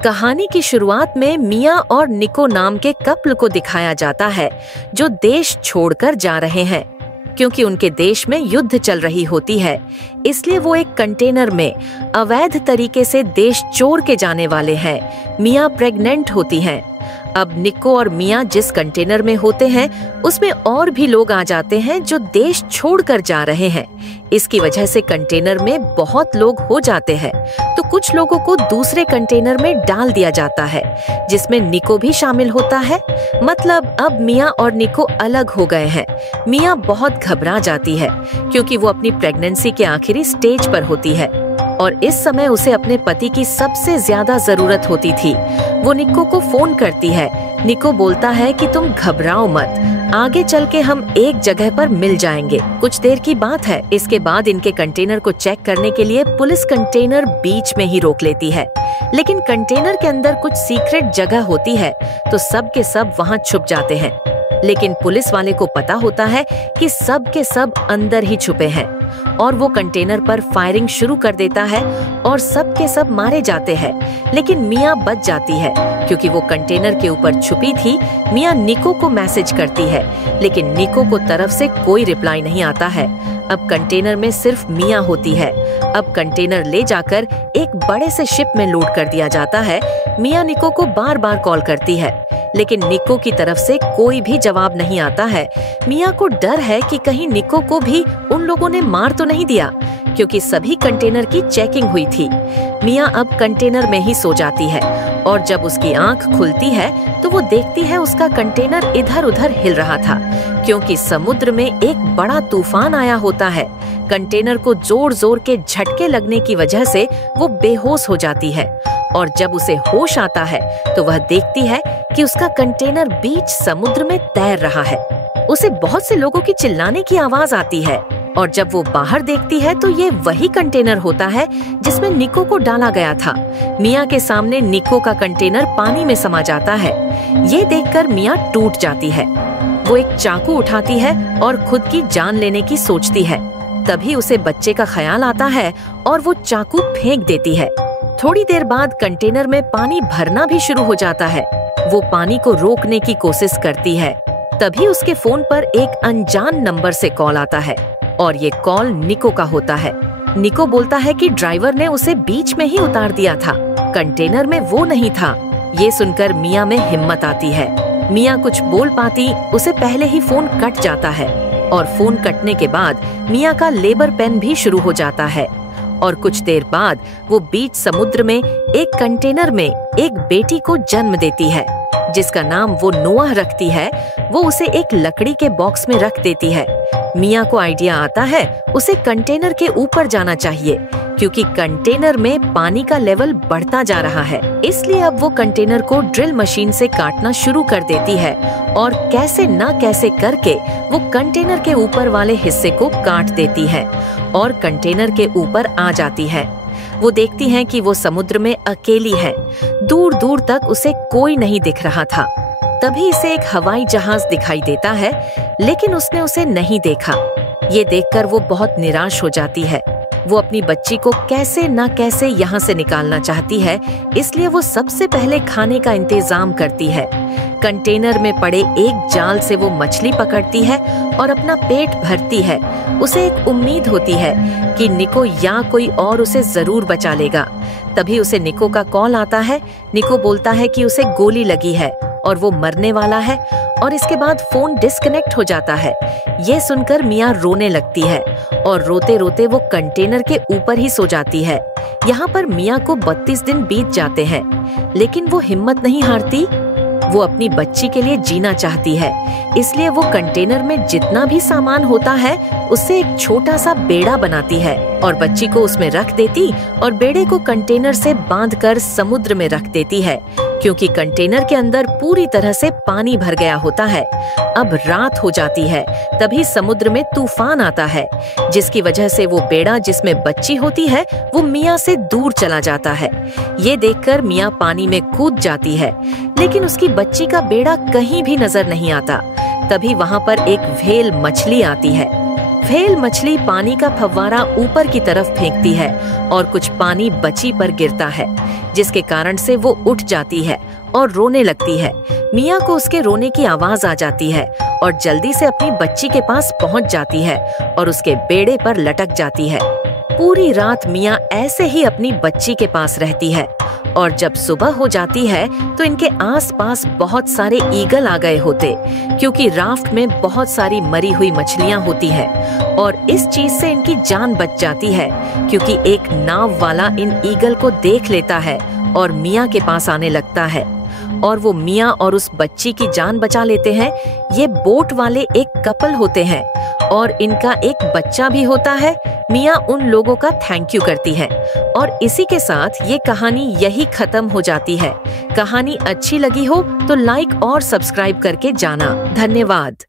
कहानी की शुरुआत में मिया और निको नाम के कपल को दिखाया जाता है जो देश छोड़कर जा रहे हैं। क्योंकि उनके देश में युद्ध चल रही होती है, इसलिए वो एक कंटेनर में अवैध तरीके से देश छोड़ के जाने वाले हैं। मिया प्रेग्नेंट होती हैं। अब निको और मिया जिस कंटेनर में होते हैं उसमें और भी लोग आ जाते हैं जो देश छोड़कर जा रहे हैं। इसकी वजह से कंटेनर में बहुत लोग हो जाते हैं, तो कुछ लोगों को दूसरे कंटेनर में डाल दिया जाता है जिसमें निको भी शामिल होता है। मतलब अब मिया और निको अलग हो गए हैं। मिया बहुत घबरा जाती है क्योंकि वो अपनी प्रेगनेंसी के आखिरी स्टेज पर होती है और इस समय उसे अपने पति की सबसे ज्यादा जरूरत होती थी। वो निको को फोन करती है। निको बोलता है कि तुम घबराओ मत, आगे चल के हम एक जगह पर मिल जाएंगे। कुछ देर की बात है। इसके बाद इनके कंटेनर को चेक करने के लिए पुलिस कंटेनर बीच में ही रोक लेती है, लेकिन कंटेनर के अंदर कुछ सीक्रेट जगह होती है तो सब के सब वहाँ छुप जाते हैं। लेकिन पुलिस वाले को पता होता है कि सब के सब अंदर ही छुपे हैं और वो कंटेनर पर फायरिंग शुरू कर देता है और सब के सब मारे जाते हैं। लेकिन मिया बच जाती है क्योंकि वो कंटेनर के ऊपर छुपी थी। मिया निको को मैसेज करती है, लेकिन निको को तरफ से कोई रिप्लाई नहीं आता है। अब कंटेनर में सिर्फ मिया होती है। अब कंटेनर ले जाकर एक बड़े से शिप में लोड कर दिया जाता है। मिया निको को बार बार कॉल करती है, लेकिन निको की तरफ से कोई भी जवाब नहीं आता है। मिया को डर है कि कहीं निको को भी उन लोगों ने मार तो नहीं दिया, क्योंकि सभी कंटेनर की चेकिंग हुई थी। मिया अब कंटेनर में ही सो जाती है और जब उसकी आंख खुलती है तो वो देखती है उसका कंटेनर इधर उधर हिल रहा था, क्योंकि समुद्र में एक बड़ा तूफान आया होता है। कंटेनर को जोर जोर के झटके लगने की वजह से वो बेहोश हो जाती है और जब उसे होश आता है तो वह देखती है कि उसका कंटेनर बीच समुद्र में तैर रहा है। उसे बहुत से लोगों की चिल्लाने की आवाज आती है और जब वो बाहर देखती है तो ये वही कंटेनर होता है जिसमें निको को डाला गया था। मिया के सामने निको का कंटेनर पानी में समा जाता है। ये देखकर मिया टूट जाती है। वो एक चाकू उठाती है और खुद की जान लेने की सोचती है। तभी उसे बच्चे का ख्याल आता है और वो चाकू फेंक देती है। थोड़ी देर बाद कंटेनर में पानी भरना भी शुरू हो जाता है। वो पानी को रोकने की कोशिश करती है। तभी उसके फोन पर एक अनजान नंबर से कॉल आता है और ये कॉल निको का होता है। निको बोलता है कि ड्राइवर ने उसे बीच में ही उतार दिया था, कंटेनर में वो नहीं था। ये सुनकर मिया में हिम्मत आती है। मिया कुछ बोल पाती उसे पहले ही फोन कट जाता है और फोन कटने के बाद मिया का लेबर पेन भी शुरू हो जाता है और कुछ देर बाद वो बीच समुद्र में एक कंटेनर में एक बेटी को जन्म देती है, जिसका नाम वो नोआह रखती है। वो उसे एक लकड़ी के बॉक्स में रख देती है। मिया को आइडिया आता है उसे कंटेनर के ऊपर जाना चाहिए, क्योंकि कंटेनर में पानी का लेवल बढ़ता जा रहा है। इसलिए अब वो कंटेनर को ड्रिल मशीन से काटना शुरू कर देती है और कैसे न कैसे करके वो कंटेनर के ऊपर वाले हिस्से को काट देती है और कंटेनर के ऊपर आ जाती है। वो देखती है कि वो समुद्र में अकेली है। दूर दूर तक उसे कोई नहीं दिख रहा था। तभी इसे एक हवाई जहाज दिखाई देता है, लेकिन उसने उसे नहीं देखा। ये देखकर वो बहुत निराश हो जाती है। वो अपनी बच्ची को कैसे न कैसे यहाँ से निकालना चाहती है, इसलिए वो सबसे पहले खाने का इंतजाम करती है। कंटेनर में पड़े एक जाल से वो मछली पकड़ती है और अपना पेट भरती है। उसे एक उम्मीद होती है कि निको या कोई और उसे जरूर बचा लेगा। तभी उसे निको का कॉल आता है। निको बोलता है कि उसे गोली लगी है और वो मरने वाला है और इसके बाद फोन डिस्कनेक्ट हो जाता है। ये सुनकर मिया रोने लगती है और रोते रोते वो कंटेनर के ऊपर ही सो जाती है। यहाँ पर मिया को 32 दिन बीत जाते हैं, लेकिन वो हिम्मत नहीं हारती। वो अपनी बच्ची के लिए जीना चाहती है, इसलिए वो कंटेनर में जितना भी सामान होता है उससे एक छोटा सा बेड़ा बनाती है और बच्ची को उसमें रख देती और बेड़े को कंटेनर से बांधकर समुद्र में रख देती है, क्योंकि कंटेनर के अंदर पूरी तरह से पानी भर गया होता है। अब रात हो जाती है। तभी समुद्र में तूफान आता है, जिसकी वजह से वो बेड़ा जिसमें बच्ची होती है वो मिया से दूर चला जाता है। ये देखकर मिया पानी में कूद जाती है, लेकिन उसकी बच्ची का बेड़ा कहीं भी नजर नहीं आता। तभी वहाँ पर एक व्हेल मछली आती है। व्हेल मछली पानी का फव्वारा ऊपर की तरफ फेंकती है और कुछ पानी बची पर गिरता है, जिसके कारण से वो उठ जाती है और रोने लगती है। मिया को उसके रोने की आवाज आ जाती है और जल्दी से अपनी बच्ची के पास पहुंच जाती है और उसके बेड़े पर लटक जाती है। पूरी रात मिया ऐसे ही अपनी बच्ची के पास रहती है और जब सुबह हो जाती है तो इनके आसपास बहुत सारे ईगल आ गए होते, क्योंकि राफ्ट में बहुत सारी मरी हुई मछलियां होती है और इस चीज से इनकी जान बच जाती है, क्योंकि एक नाव वाला इन ईगल को देख लेता है और मिया के पास आने लगता है और वो मिया और उस बच्ची की जान बचा लेते हैं। ये बोट वाले एक कपल होते हैं और इनका एक बच्चा भी होता है। मिया उन लोगों का थैंक यू करती है और इसी के साथ ये कहानी यही खत्म हो जाती है। कहानी अच्छी लगी हो तो लाइक और सब्सक्राइब करके जाना। धन्यवाद।